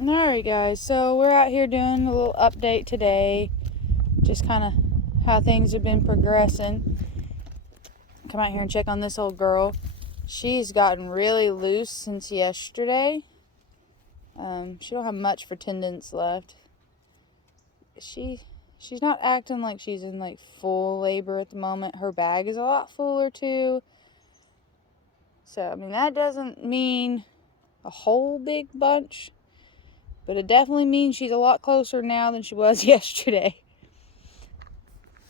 Alright guys, so we're out here doing a little update today. Just kind of how things have been progressing. Come out here and check on this old girl. She's gotten really loose since yesterday. She don't have much for tendons left. She's not acting like she's in like full labor at the moment. Her bag is a lot fuller too. So, I mean, that doesn't mean a whole big bunch. But it definitely means she's a lot closer now than she was yesterday.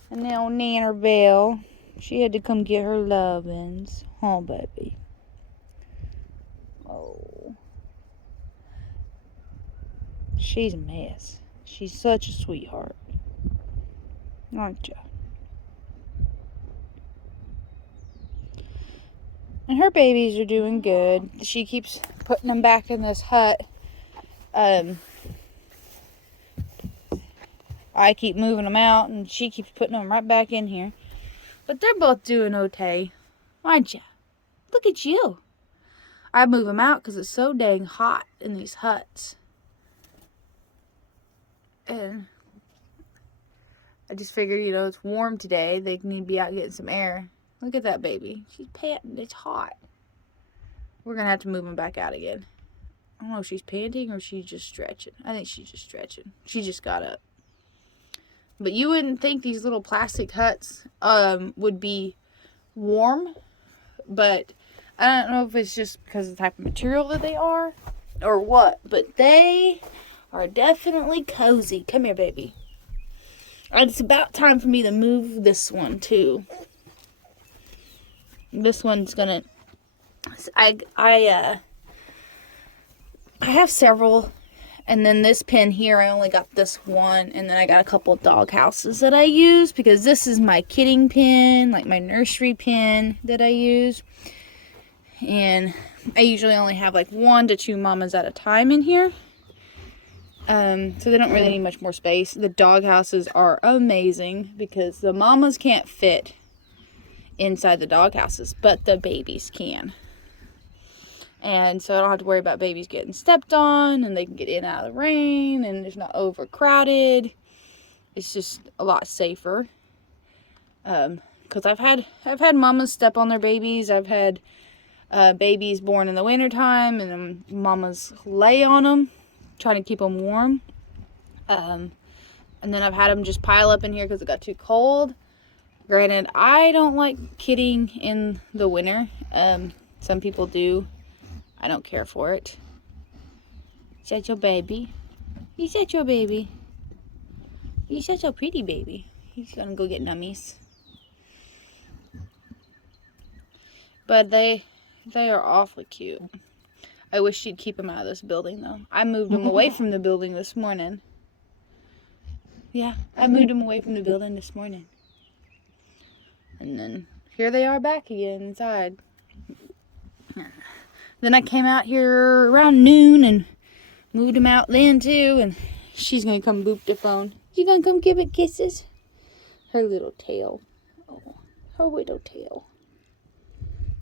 And now Nanner Bell, she had to come get her lovin's. Oh, baby. Oh. She's a mess. She's such a sweetheart. Aren't you? And her babies are doing good. She keeps putting them back in this hut. I keep moving them out, and she keeps putting them right back in here. But they're both doing okay. Aren't you? Look at you. I move them out because it's so dang hot in these huts. And I just figured, it's warm today. They need to be out getting some air. Look at that baby. She's panting. It's hot. We're going to have to move them back out again. I don't know if she's panting or she's just stretching. I think she's just stretching. She just got up. But you wouldn't think these little plastic huts would be warm. But I don't know if it's just because of the type of material that they are or what. But they are definitely cozy. Come here, baby. And it's about time for me to move this one, too. This one's gonna... I have several. And then this pen here, I only got this one. And then I got a couple of dog houses that I use. Because this is my kidding pen. Like my nursery pen that I use. And I usually only have like 1 to 2 mamas at a time in here. So they don't really need much more space. The dog houses are amazing. Because the mamas can't fit inside the dog houses. But the babies can. And so I don't have to worry about babies getting stepped on, and they can get in and out of the rain, and it's not overcrowded. It's just a lot safer. Because I've had mamas step on their babies. I've had babies born in the wintertime, and mamas lay on them, trying to keep them warm. And then I've had them just pile up in here because it got too cold. Granted, I don't like kidding in the winter. Some people do. I don't care for it. Is that your baby? Is that your baby? You're such a pretty baby. He's gonna go get nummies. But they are awfully cute. I wish she'd keep them out of this building, though. I moved them away from the building this morning. Yeah, I moved them away from the building this morning. And then here they are back again inside. Then I came out here around noon and moved him out then too, and she's gonna come boop the phone. You gonna come give it kisses? Her little tail. Oh, her little tail.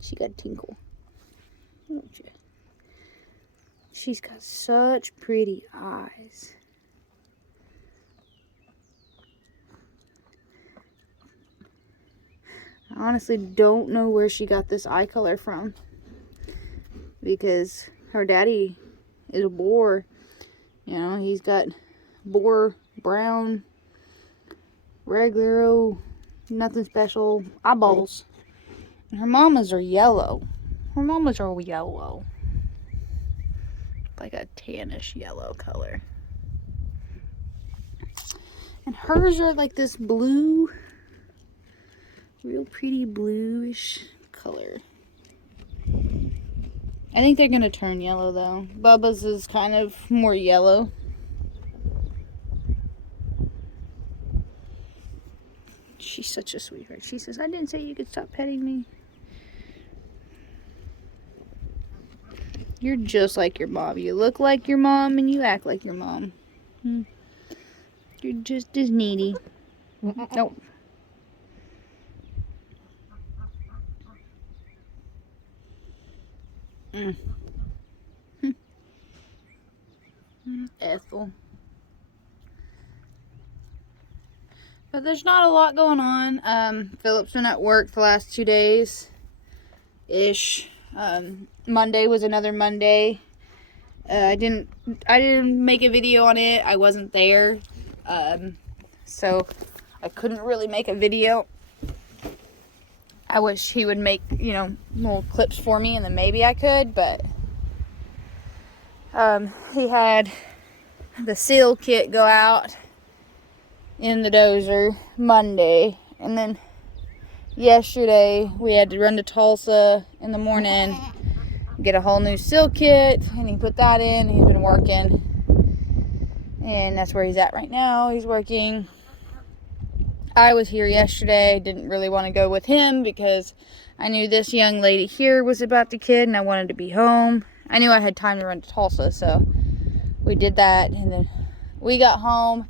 She got a tinkle. Don't you? She's got such pretty eyes. I honestly don't know where she got this eye color from. Because her daddy is a boar. He's got boar, brown, regular, nothing special eyeballs. And her mamas are yellow. Her mamas are yellow. Like a tannish yellow color. And hers are like this blue, real pretty bluish color. I think they're going to turn yellow, though. Bubba's is kind of more yellow. She's such a sweetheart. She says, I didn't say you could stop petting me. You're just like your mom. You look like your mom and you act like your mom. You're just as needy. Nope. Ethel. But there's not a lot going on. Philip's been at work the last 2 days ish. Monday was another Monday. I didn't make a video on it. I wasn't there. So I couldn't really make a video. I wish he would make, little clips for me, and then maybe I could, but he had the seal kit go out in the dozer Monday, and then yesterday we had to run to Tulsa in the morning, get a whole new seal kit, and he put that in. He's been working, and that's where he's at right now. He's working. I was here yesterday. Didn't really want to go with him because I knew this young lady here was about the kid, and I wanted to be home. I knew I had time to run to Tulsa, so we did that, and then we got home,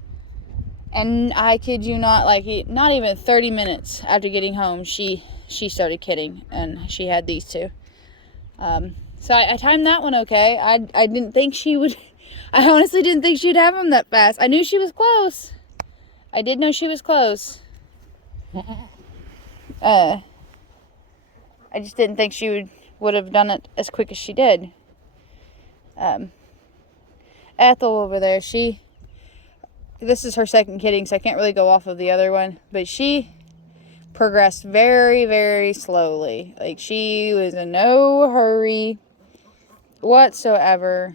and I kid you not, not even 30 minutes after getting home, she started kidding, and she had these two. So I timed that one okay. I didn't think she would. I honestly didn't think she'd have them that fast. I knew she was close. I did know she was close. I just didn't think she would have done it as quick as she did. Ethel over there, this is her second kidding, so I can't really go off of the other one, but she progressed very, very slowly. Like, she was in no hurry whatsoever.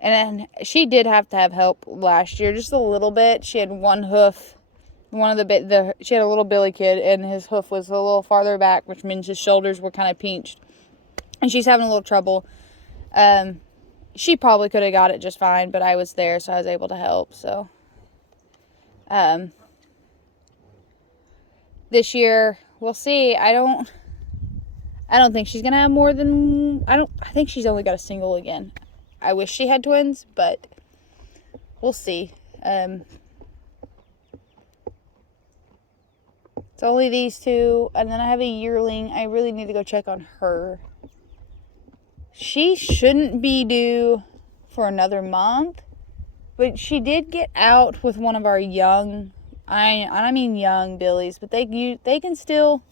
And then she did have to have help last year, just a little bit. She had one hoof, she had a little billy kid, and his hoof was a little farther back, which means his shoulders were kind of pinched. And she's having a little trouble. She probably could have got it just fine, but I was there, so I was able to help. So, this year, we'll see. I don't think she's gonna have more than, I think she's only got a single again. I wish she had twins, but we'll see. It's only these two, and then I have a yearling. I really need to go check on her. She shouldn't be due for another month, but she did get out with one of our young, I mean young billies, but they can still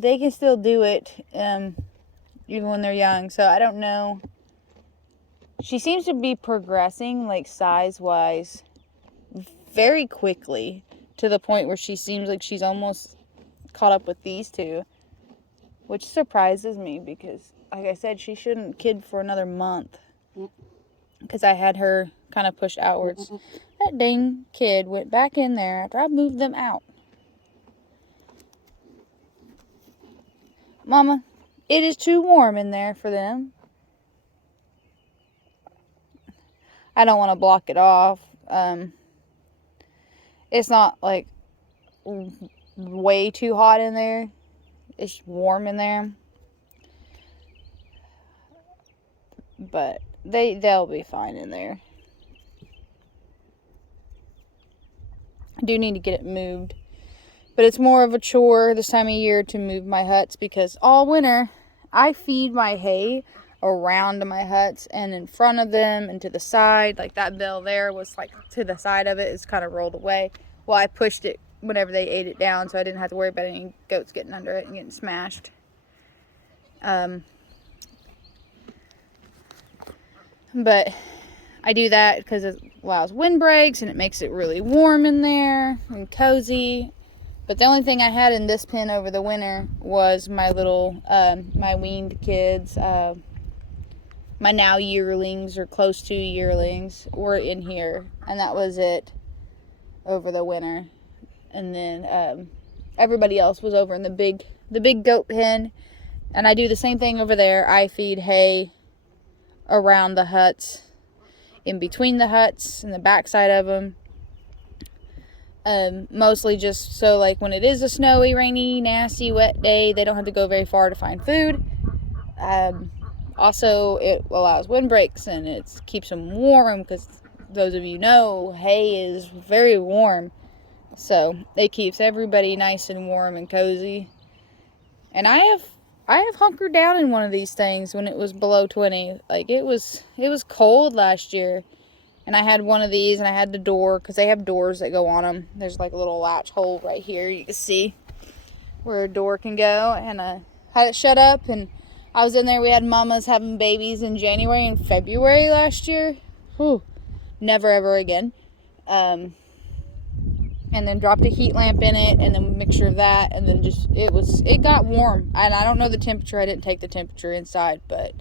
do it, even when they're young. So I don't know. She seems to be progressing, like, size-wise very quickly, to the point where she seems like she's almost caught up with these two, which surprises me because, like I said, she shouldn't kid for another month because I had her kind of pushed outwards. That dang kid went back in there after I moved them out. Mama, it is too warm in there for them. I don't want to block it off. It's not like way too hot in there. It's warm in there. But they'll be fine in there. I do need to get it moved. But it's more of a chore this time of year to move my huts because all winter I feed my hay around my huts and in front of them and to the side. Like, that bale there was like to the side of it. It's kind of rolled away. Well, I pushed it whenever they ate it down, so I didn't have to worry about any goats getting under it and getting smashed. But I do that because it allows windbreaks and it makes it really warm in there and cozy. But the only thing I had in this pen over the winter was my little, my weaned kids. My now yearlings, or close to yearlings, were in here. And that was it over the winter. And then everybody else was over in the big goat pen. And I do the same thing over there. I feed hay around the huts, in between the huts, and the backside of them. Mostly just so, like, when it is a snowy, rainy, nasty, wet day, they don't have to go very far to find food. Also, it allows windbreaks and it keeps them warm because, those of you know, hay is very warm. So it keeps everybody nice and warm and cozy. And I I have hunkered down in one of these things when it was below 20. Like, it was cold last year. And I had one of these, and I had the door, because they have doors that go on them. There's like a little latch hole right here. You can see where a door can go. And I had it shut up, and I was in there. We had mamas having babies in January and February last year. Whew. Never, ever again. And then dropped a heat lamp in it, and then a mixture of that, and then just, it got warm. And I don't know the temperature. I didn't take the temperature inside, but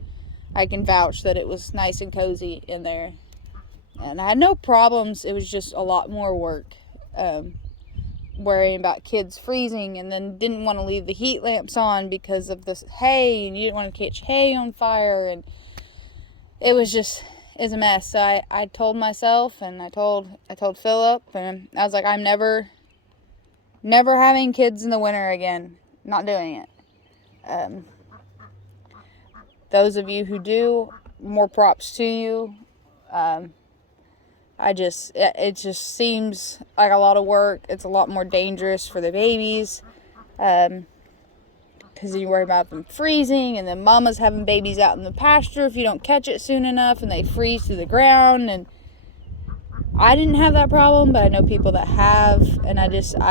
I can vouch that it was nice and cozy in there. And I had no problems. It was just a lot more work. Worrying about kids freezing, and then didn't want to leave the heat lamps on because of this hay, and you didn't want to catch hay on fire, and it was a mess. So I told myself, and I told Philip, and I was like, I'm never having kids in the winter again. Not doing it. Those of you who do, more props to you. It just seems like a lot of work. It's a lot more dangerous for the babies, because you worry about them freezing, and then mama's having babies out in the pasture if you don't catch it soon enough, and they freeze to the ground. And I didn't have that problem, but I know people that have, and I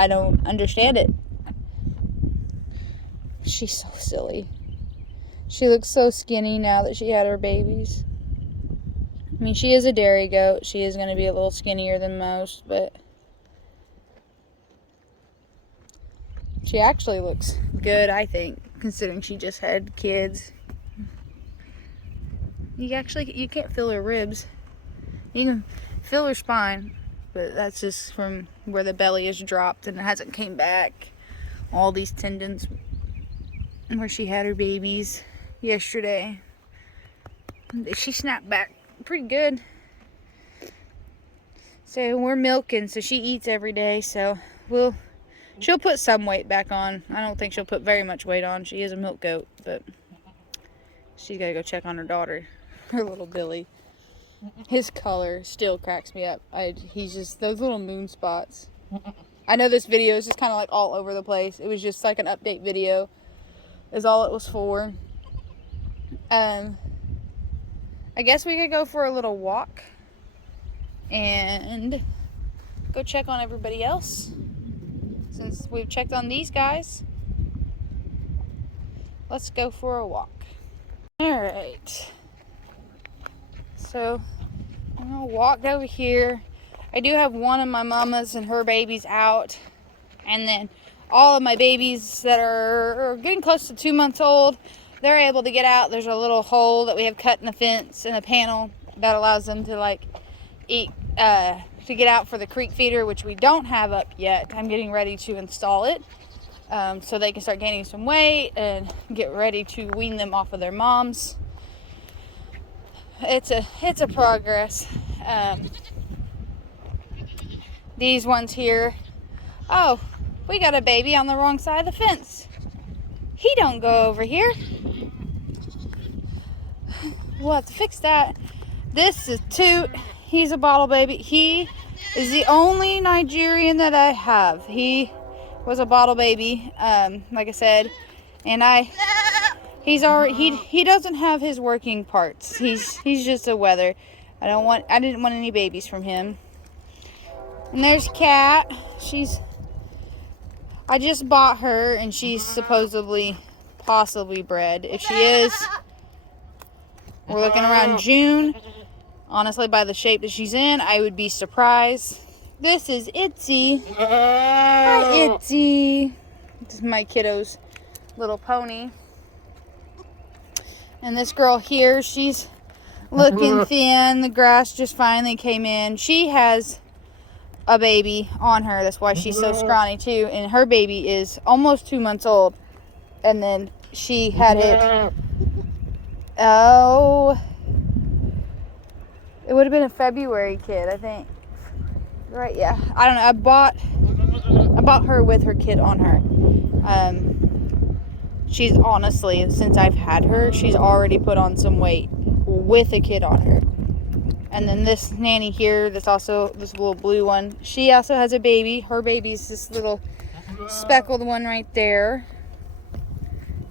don't understand it. She's so silly. She looks so skinny now that she had her babies. I mean, she is a dairy goat. She is going to be a little skinnier than most, but she actually looks good, I think, considering she just had kids. You can't feel her ribs. You can feel her spine, but that's just from where the belly is dropped and it hasn't came back. All these tendons where she had her babies yesterday. She snapped back pretty good. So we're milking, so she eats every day, so she'll put some weight back on. I don't think she'll put very much weight on. She is a milk goat, but she's got to go check on her daughter, her little Billy. His color still cracks me up. He's just those little moon spots. I know this video is just kind of like all over the place. It was just like an update video is all it was for. I guess we could go for a little walk and go check on everybody else. Since we've checked on these guys, let's go for a walk. Alright. So, I'm going to walk over here. I do have one of my mamas and her babies out. And then all of my babies that are getting close to 2 months old, they're able to get out. There's a little hole that we have cut in the fence and a panel that allows them to like eat, to get out for the creek feeder, which we don't have up yet. I'm getting ready to install it so they can start gaining some weight and get ready to wean them off of their moms. It's a progress. These ones here, oh, we got a baby on the wrong side of the fence. He don't go over here. We'll have to fix that. This is Toot. He's a bottle baby. He is the only Nigerian that I have. He was a bottle baby, like I said, and he doesn't have his working parts. He's just a wether. I didn't want any babies from him. And there's Cat. I just bought her, and she's possibly bred. If she is, we're looking around June. Honestly, by the shape that she's in, I would be surprised. This is Itzy. Hi, Itzy. This is my kiddo's little pony. And this girl here, she's looking thin. The grass just finally came in. She has a baby on her. That's why she's so scrawny too. And her baby is almost 2 months old. And then she had it. Oh, it would have been a February kid, I think. Right? Yeah. I don't know. I bought her with her kid on her. She's honestly, since I've had her, she's already put on some weight with a kid on her. And then this nanny here, that's also this little blue one, she also has a baby. Her baby's this little speckled one right there.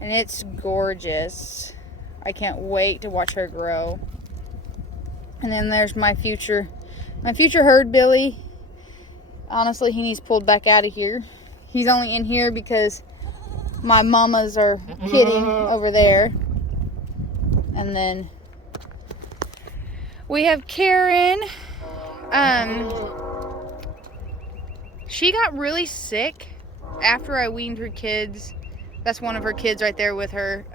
And it's gorgeous. I can't wait to watch her grow. And then there's my future herd Billy. Honestly, he needs pulled back out of here. He's only in here because my mamas are kidding over there. And then we have Karen. She got really sick after I weaned her kids. That's one of her kids right there with her.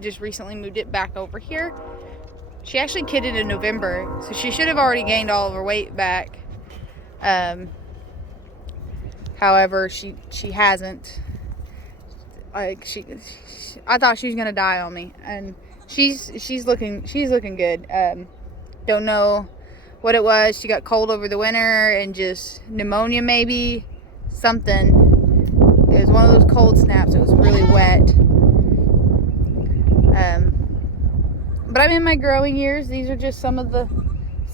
Just recently moved it back over here. She actually kidded in November, so she should have already gained all of her weight back. However, she hasn't. Like I thought she was gonna die on me, and she's looking good. Don't know what it was. She got cold over the winter and just pneumonia, maybe something. It was one of those cold snaps. It was really wet. But I'm in my growing years. These are just some of the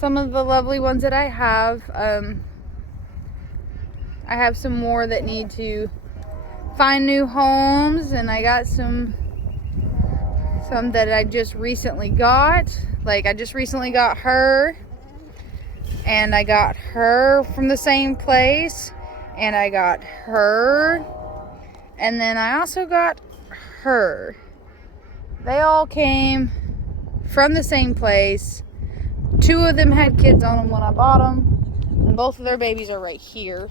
lovely ones that I have. I have some more that need to find new homes, and I got some that I just recently got. Like I just recently got her, and I got her from the same place, and I got her, and then I also got her. They all came from the same place. 2 of them had kids on them when I bought them, and both of their babies are right here.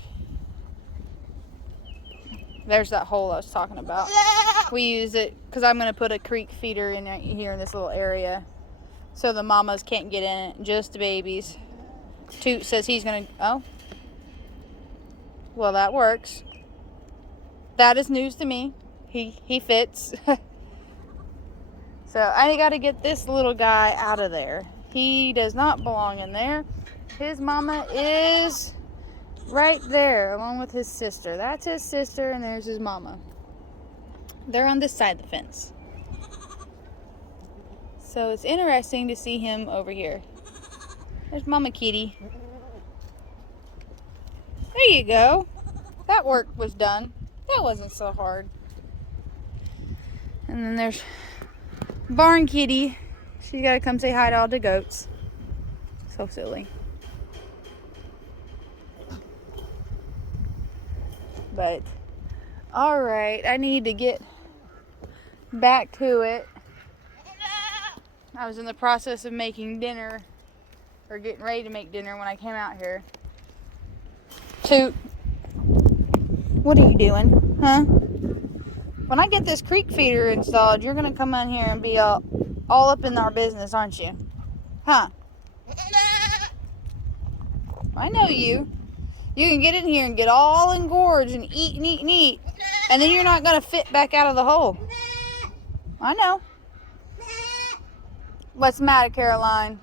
There's that hole I was talking about. We use it because I'm going to put a creek feeder in right here in this little area, so the mamas can't get in it, just the babies. Toot says he's going to, oh. Well, that works. That is news to me. He fits. So I got to get this little guy out of there. He does not belong in there. His mama is right there along with his sister. That's his sister, and there's his mama. They're on this side of the fence. So it's interesting to see him over here. There's Mama Kitty. There you go. That work was done. That wasn't so hard. And then there's Barn Kitty. She's got to come say hi to all the goats. So silly. But, alright, I need to get back to it. I was in the process of making dinner, or getting ready to make dinner when I came out here. Toot, what are you doing? Huh? When I get this creek feeder installed, you're going to come in here and be all up in our business, aren't you? Huh? I know you. You can get in here and get all engorged and eat and eat and eat, and then you're not going to fit back out of the hole. I know. What's the matter, Caroline?